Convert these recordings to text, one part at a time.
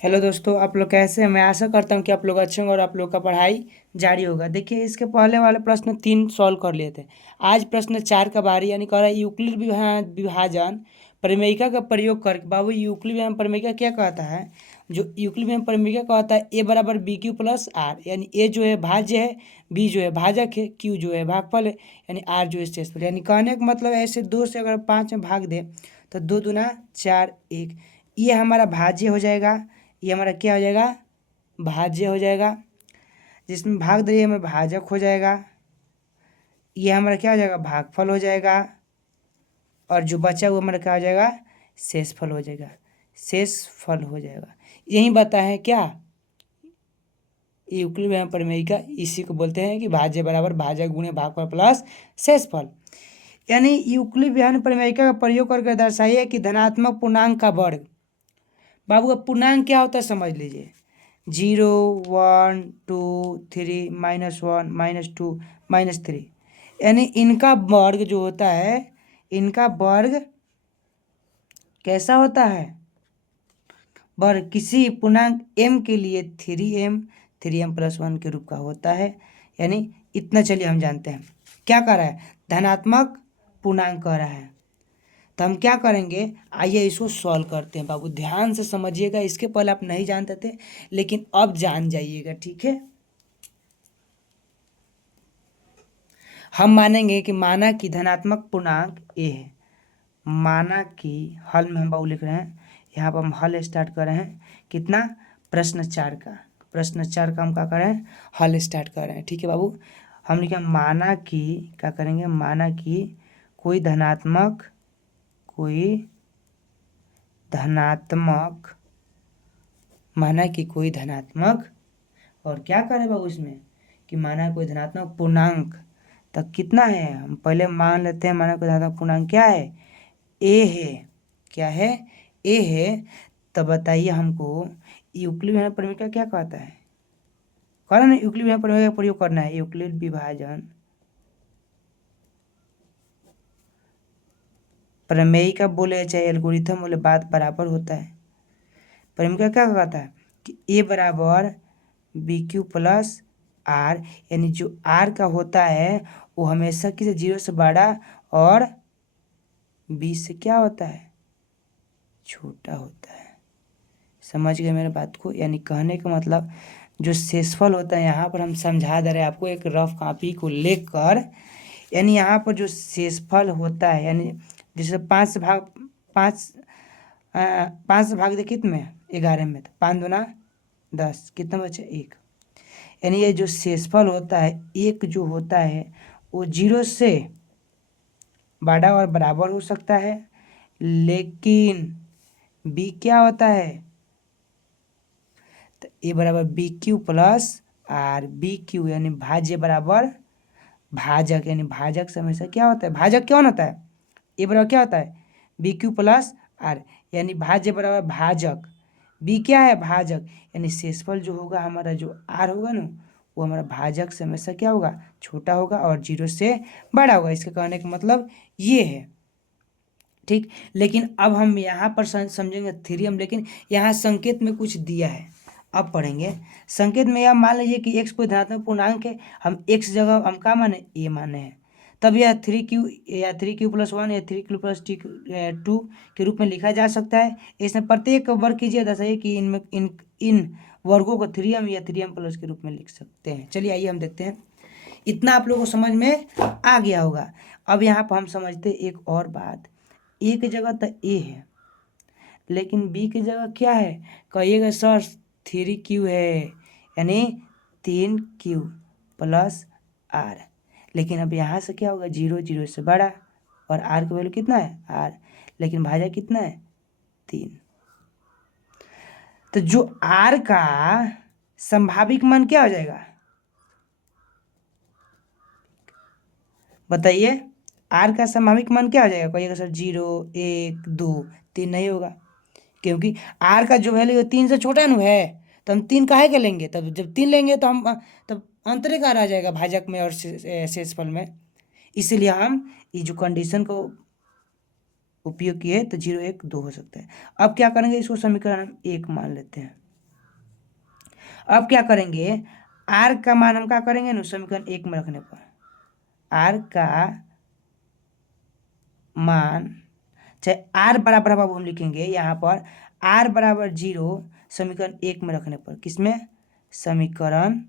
Hello दोस्तों, आप लोग कैसे हैं। मैं आशा करता हूँ कि आप लोग अच्छे होंगे और आप लोग का पढ़ाई जारी होगा। देखिए, इसके पहले वाले प्रश्न 3 सॉल्व कर लिए थे। आज प्रश्न 4 का बारी, यानी कह रहा है यूक्लिड विभाजन प्रमेयिका का प्रयोग करके। बाबू, यूक्लिड विभाजन प्रमेयिका क्या कहता है? जो यूक्लिड विभाजन प्रमेयिका कहता है ए बराबर बी क्यू प्लस आर, यानी ए जो है भाज्य है, बी जो है भाजक है, क्यू जो है भागफल है, यानी आर जो है शेषफल। यानी कहने का मतलब ऐसे 2 से अगर 5 में भाग दे तो 2 दूना 4 1, ये हमारा भाज्य हो जाएगा। ये हमारा क्या हो जाएगा? भाज्य हो जाएगा। जिसमें भाग दे हमें भाजक हो जाएगा। ये हमारा क्या हो जाएगा? भागफल हो जाएगा। और जो बचा वो हमारा क्या हो जाएगा? शेषफल हो जाएगा। शेषफल हो जाएगा। यही बता है क्या? यूक्लिड विभाजन प्रमेयिका इसी को बोलते हैं कि भाज्य बराबर भाजक गुणे भागफल प्लस शेषफल। यानी यूक्लिड विभाजन प्रमेयिका का प्रयोग करके दर्शाइए कि धनात्मक पूर्णांक का वर्ग। बाबू, अब पूर्णांक क्या होता है समझ लीजिए। 0 1 2 3 -1 -2 -3, यानी इनका वर्ग जो होता है, इनका वर्ग कैसा होता है? वर्ग किसी पूर्णांक m के लिए 3m प्लस 1 के रूप का होता है। यानी इतना चलिए हम जानते हैं। क्या कर रहा है? धनात्मक पूर्णांक कह रहा है। तो हम क्या करेंगे, आइए इसको सॉल्व करते हैं। बाबू ध्यान से समझिएगा, इसके पहले आप नहीं जानते थे लेकिन अब जान जाइएगा, ठीक है। हम मानेंगे कि माना कि धनात्मक पूर्णांक ए है। माना कि हल में हम बाबू लिख रहे हैं, यहाँ पर हम हल स्टार्ट कर रहे हैं। कितना? प्रश्न 4 का। प्रश्न 4 का हम क्या कर रहे हैं? हल स्टार्ट कर रहे हैं, ठीक है बाबू। हम लिखे माना कि, क्या करेंगे, माना कि कोई धनात्मक माना कि कोई धनात्मक, और क्या करें बाबू इसमें कि माना कोई धनात्मक पूर्णांक। तब कितना है? हम पहले मान लेते हैं माना कोई धनात्मक पूर्णांक क्या है? ए है। क्या है? ए है। तब बताइए हमको, यूक्लिड विभाजन प्रमेय क्या कहता है? कह ना, यूक्लिड विभाजन प्रमेय का प्रयोग करना है। यूक्लिड विभाजन प्रमेय का बोले चाहे एल्गोरिथम बोले, बात बराबर होता है। प्रमेय क्या कहता है कि ए बराबर बी क्यू प्लस आर, यानी जो आर का होता है वो हमेशा किसी 0 से बड़ा और बी से क्या होता है? छोटा होता है। समझ गए मेरे बात को? यानी कहने का मतलब जो शेषफल होता है, यहाँ पर हम समझा दे रहे हैं आपको एक रफ कॉपी को लेकर। यानी यहाँ पर जो शेषफल होता है, यानी जैसे 5 से भाग 5 5 से भाग दे कितने में? 11 में। तो 5 दूना 10, कितना बचे? 1। यानी ये जो शेषफल होता है, एक जो होता है वो 0 से बड़ा और बराबर हो सकता है, लेकिन बी क्या होता है? तो ए बराबर B Q plus R. B Q यानी भाज्य बराबर भाजक, यानी भाजक से हमेशा क्या होता है? भाजक कौन होता है? ए बराबर क्या होता है? बी क्यू प्लस आर, यानी भाज्य बराबर भाजक। बी क्या है? भाजक। यानी शेषफल जो होगा हमारा, जो आर होगा ना, वो हमारा भाजक से हमेशा क्या होगा? छोटा होगा और 0 से बड़ा होगा। इसके कहने का मतलब ये है, ठीक। लेकिन अब हम यहाँ पर समझेंगे थ्योरम, लेकिन यहाँ संकेत में कुछ दिया है, अब पढ़ेंगे। संकेत में यह मान लीजिए कि x कोई धनात्मक पूर्णांक है। हम x जगह हम क्या माने? a माने हैं। तब यह 3q या 3q+1 या 3q+2 के रूप में लिखा जा सकता है। इसमें प्रत्येक वर्ग कीजिए, दर्शाइए कि इनमें इन वर्गों को थ्योरम या थ्योरम प्लस के रूप में लिख सकते हैं। चलिए आइए हम देखते हैं। इतना आप लोगों को समझ में आ गया होगा। अब यहाँ पर हम समझते एक और बात। ए की जगह तो ए है, लेकिन बी की जगह क्या है? कहिएगा सर 3q है, यानी 3q प्लस आर। लेकिन अब यहाँ से क्या होगा? 0 0 से बड़ा, और आर का वैल्यू कितना है? आर। लेकिन भाजा कितना है? 3। तो जो आर का संभाविक मान क्या हो जाएगा? बताइए, आर का संभाविक मान क्या हो जाएगा? कहिएगा सर 0 1 2 3 नहीं होगा, क्योंकि आर का जो वैल्यू 3 से छोटा न है। तो हम 3 काहे के लेंगे? तब जब 3 लेंगे तो हम तब अंतरे का आ जाएगा भाजक में और शेषफल में। इसीलिए हम ये जो कंडीशन को उपयोग किए तो 0 1 2 हो सकता है। अब क्या करेंगे? इसको समीकरण हम 1 मान लेते हैं। अब क्या करेंगे, आर का मान हम क्या करेंगे ना समीकरण 1 में रखने पर, आर का मान चाहे आर बराबर बाबू हम लिखेंगे यहाँ पर आर बराबर 0 समीकरण 1 में रखने पर, किसमें, समीकरण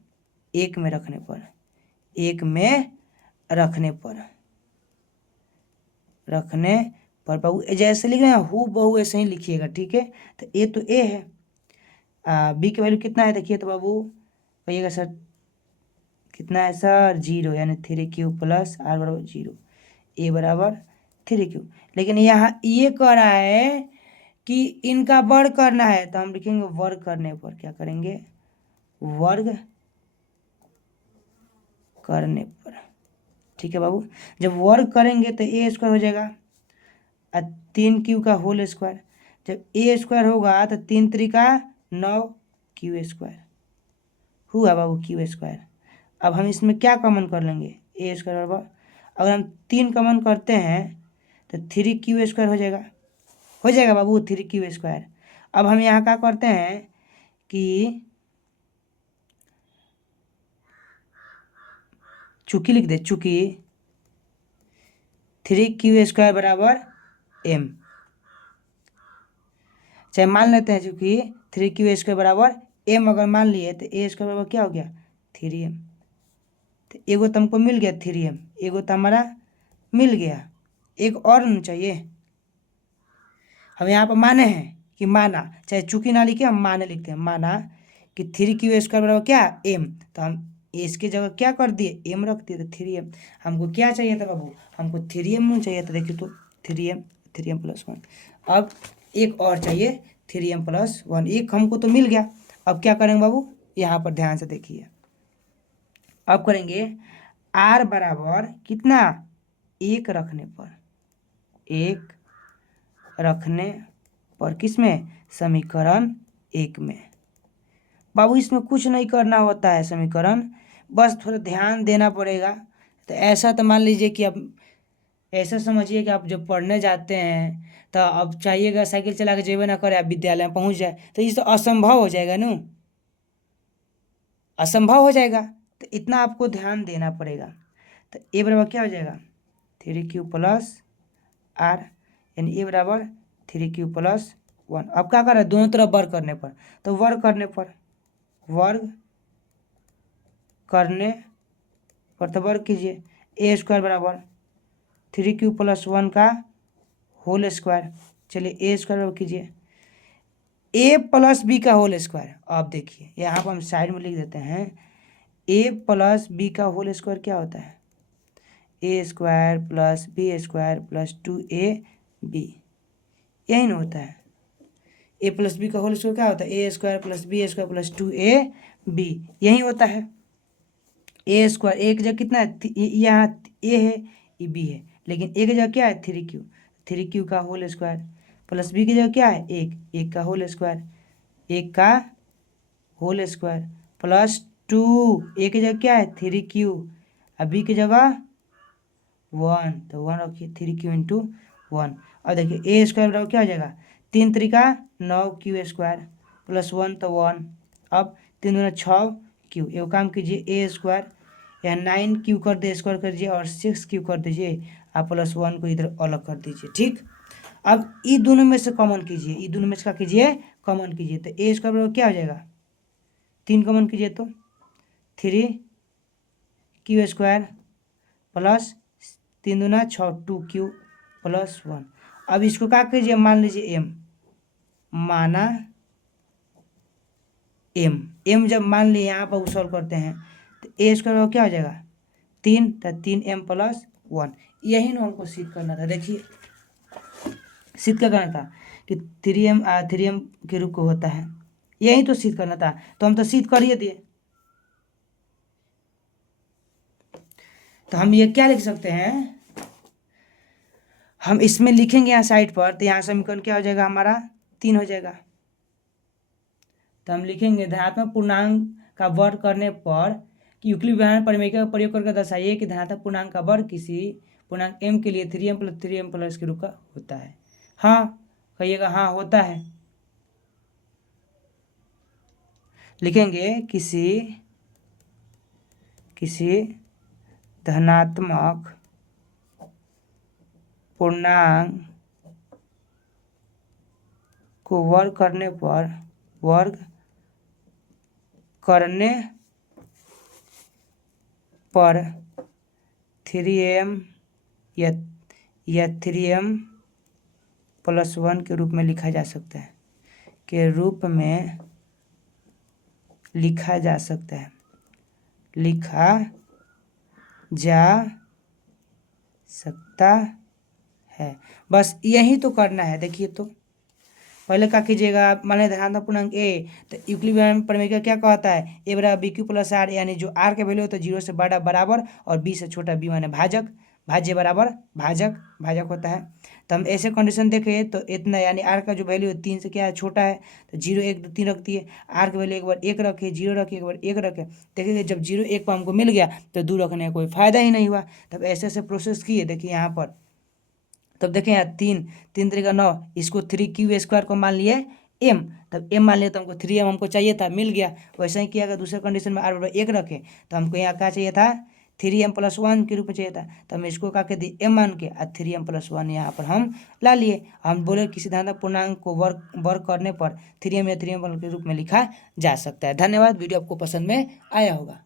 1 में रखने पर, 1 में रखने पर बाबू जैसे लिख रहे हैं हु बहू ऐसे ही लिखिएगा, ठीक है। तो ए तो ए है, बी की वैल्यू कितना है देखिए तो बाबू, कहिएगा सर कितना है सर 0, यानी 3q प्लस आर बराबर 0, ए बराबर 3q। लेकिन यहाँ ये कह रहा है कि इनका वर्ग करना है, तो हम लिखेंगे वर्ग करने पर, क्या करेंगे, वर्ग करने पर, ठीक है बाबू। जब वर्ग करेंगे तो ए स्क्वायर हो जाएगा और 3q का होल स्क्वायर, जब ए स्क्वायर होगा तो 3 त्रिका 9 क्यू स्क्वायर हुआ बाबू, क्यू स्क्वायर। अब हम इसमें क्या कॉमन कर लेंगे, ए स्क्वायर बराबर, अगर हम 3 कॉमन करते हैं तो 3q स्क्वायर हो जाएगा बाबू 3q स्क्वायर। अब हम यहाँ क्या करते हैं कि चूंकि लिख दे, चूंकि 3q स्क्वायर बराबर m, चाहे मान लेते हैं चूंकि 3q स्क्वायर बराबर m अगर मान लिए तो ए स्क्वायर बराबर क्या हो गया 3m, तो एगो तो हमको मिल गया 3m, एगो तो हमारा मिल गया, एक और न चाहिए। हम यहाँ पर माने हैं कि माना, चाहे चूंकि ना लिखे हम माने लिखते हैं, माना कि 3q स्क्वायर बराबर क्या m, तो हम इसके जगह क्या कर दिए m रख दिए, तो 3m। हमको क्या चाहिए था बाबू, हमको 3m चाहिए था, देखिए तो 3m प्लस 1। अब एक और चाहिए 3m प्लस 1, एक हमको तो मिल गया। अब क्या करेंगे बाबू, यहाँ पर ध्यान से देखिए, अब करेंगे r बराबर कितना, 1 रखने पर, 1 रखने पर किसमें, समीकरण 1 में। बाबू इसमें कुछ नहीं करना होता है समीकरण, बस थोड़ा ध्यान देना पड़ेगा। तो ऐसा तो मान लीजिए कि अब ऐसा समझिए कि आप जब पढ़ने जाते हैं तो अब चाहिएगा साइकिल चला के जेबे ना करे, आप विद्यालय में पहुंच जाए, तो ये तो असंभव हो जाएगा ना, असंभव हो जाएगा। तो इतना आपको ध्यान देना पड़ेगा। तो ए बराबर क्या हो जाएगा 3q प्लस आर, यानी ए बराबर 3q प्लस 1। अब क्या कर रहा है, दोनों तरफ वर्ग करने पर, तो वर्ग करने पर तो वर्ग कीजिए, ए स्क्वायर बराबर 3q प्लस 1 का होल स्क्वायर, चलिए ए स्क्वायर बराबर कीजिए ए प्लस बी का होल स्क्वायर। अब देखिए यहाँ पर हम साइड में लिख देते हैं, ए प्लस बी का होल स्क्वायर क्या होता है, A square plus B square plus 2ab, यही ना होता है। ए प्लस बी का होल स्क्वायर क्या होता है, A square plus B square plus 2ab, यही होता है। ए स्क्वायर एक जगह कितना है, यहाँ ए है ये बी है, लेकिन एक जगह क्या है 3q का होल स्क्वायर प्लस बी की जगह क्या है 1 का होल स्क्वायर, 1 का होल स्क्वायर प्लस 2, ए की जगह क्या है 3q, अब बी की जगह 1, तो 1 रखिए 3q इंटू 1। और देखिए ए स्क्वायर बराबर क्या हो जाएगा 3 त्रिका 9q स्क्वायर प्लस 1 तो 1, अब 3 दूना 6q, एगो काम कीजिए ए स्क्वायर या 9q कर दे स्क्वायर कर दीजिए और 6q कर दीजिए, आप प्लस 1 को इधर अलग कर दीजिए, ठीक। अब ये दोनों में से कॉमन कीजिए, ये दोनों में से क्या कीजिए कॉमन कीजिए, तो ए स्क्वायर बराबर क्या हो जाएगा 3 कॉमन कीजिए तो 3q स्क्वायर प्लस 3 दूना 6 2q प्लस 1। अब इसको क्या कीजिए, मान लीजिए m, माना m जब मान लिए यहाँ पर सॉल्व करते हैं तो ए स्क्वायर क्या हो जाएगा 3, तो 3m प्लस 1, यही ना हमको सिद्ध करना था। देखिए सिद्ध क्या करना था कि 3m के रूप को होता है, यही तो सिद्ध करना था, तो हम तो सिद्ध कर ही दिए। तो हम ये क्या लिख सकते हैं, हम इसमें लिखेंगे यहाँ साइड पर, तो यहाँ समीकरण क्या हो जाएगा हमारा 3 हो जाएगा। तो हम लिखेंगे धनात्मक पूर्णांक का वर्ग करने पर कि यूक्लिड व्यवहार परिमेय का प्रयोग करके दर्शाइए कि धनात्मक पूर्णांक का वर्ग किसी पूर्णांक m के लिए 3m प्लस के रूप का होता है। हाँ कहिएगा हाँ होता है। लिखेंगे किसी धनात्मक पूर्णांक को वर्ग करने पर 3m या 3m+1 के रूप में लिखा जा सकता है लिखा जा सकता है। बस यही तो करना है। देखिए तो पहले क्या कीजिएगा, मान लीजिए धनात्मक पूर्णांक ए, तो यूक्लिडियन प्रमेय का क्या कहता है, ए बराबर बी क्यू प्लस आर, यानी जो आर के वैल्यू होता है 0 से बड़ा बराबर और बी से छोटा, बी माने भाजक, भाज्य बराबर भाजक होता है। तो हम ऐसे कंडीशन देखें तो इतना, यानी आर का जो वैल्यू है 3 से क्या है, छोटा है, तो 0 1 2 3 रख दिए। आर का वैल्यू एक बार 1 रखे, 0 रखे, एक बार 1 रखे। देखिए जब 0 1 को हमको मिल गया तो 2 रखने का कोई फायदा ही नहीं हुआ। तब ऐसे ऐसे प्रोसेस किए। देखिए यहाँ पर तब देखें यार 3 3 9, इसको 3q² को मान लिए m, तब m मान लिया तो हमको 3m हमको चाहिए था, मिल गया। वैसे ही किया अगर दूसरे कंडीशन में r बराबर 1 रखे तो हमको यहाँ क्या चाहिए था, 3m+1 के रूप में चाहिए था। तो हम इसको क्या कहते m मान के और 3m+1 यहाँ पर हम ला लिए। हम बोले किसी धनात्मक पूर्णांक को वर्ग करने पर 3m या 3m के रूप में लिखा जा सकता है। धन्यवाद। वीडियो आपको पसंद में आया होगा।